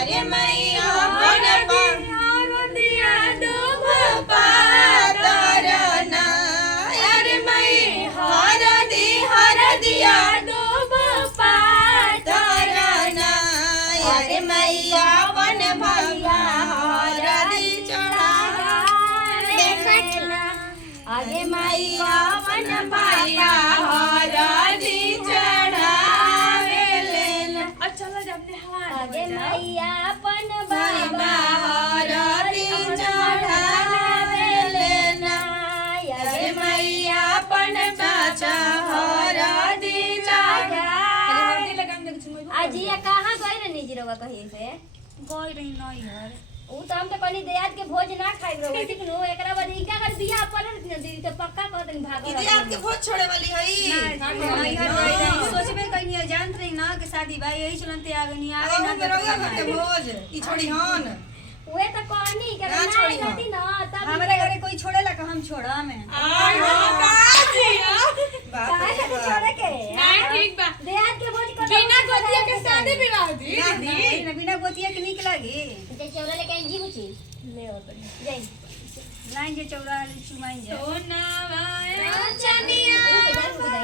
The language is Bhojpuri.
अरे मैया बन हरदिया दूब पातरना अरे मैया हरदिया दूब पातरना अरे मैया बन भैया हरदी चढ़ा अरे मैया बन भैया हरदी चढ़ावे लेना चलो जब अरे मैया पन बाबा हरदी चढ़ावे लेना अरे मैया पन चाचा हरदी चढ़ावे अजिया कहाँ गई रहनी जीरोवा कहीं से गई रही नहीं यार ऊ तो हम तो कनी देयात के भोज ना खाई रहो ठीक नु एकरा बाद इका कर बियाह पर दीदी तो पक्का कह देन भागो दीदी आपके बहुत छोड़े वाली हई सोचबे कहीं जानत रही ना कि शादी भाई यही चलते आ गनी आगे ना मेरा के भोज ई छोड़ी हन वे तो कहनी के ना ना छोड़ी नती ना तब हमारे घरे कोई छोड़ेला का हम छोड़ा में आई हो काजी काहे के छोड़े के नहीं ठीक बा देयात के भोज कर बिना गोतिया के शादी विवाह दी दादी बिना गोतिया के निक लागी जे चौला लेके जी बुची ले और जय लाइन जे चौरा चुमाइन जे सोनावा चनी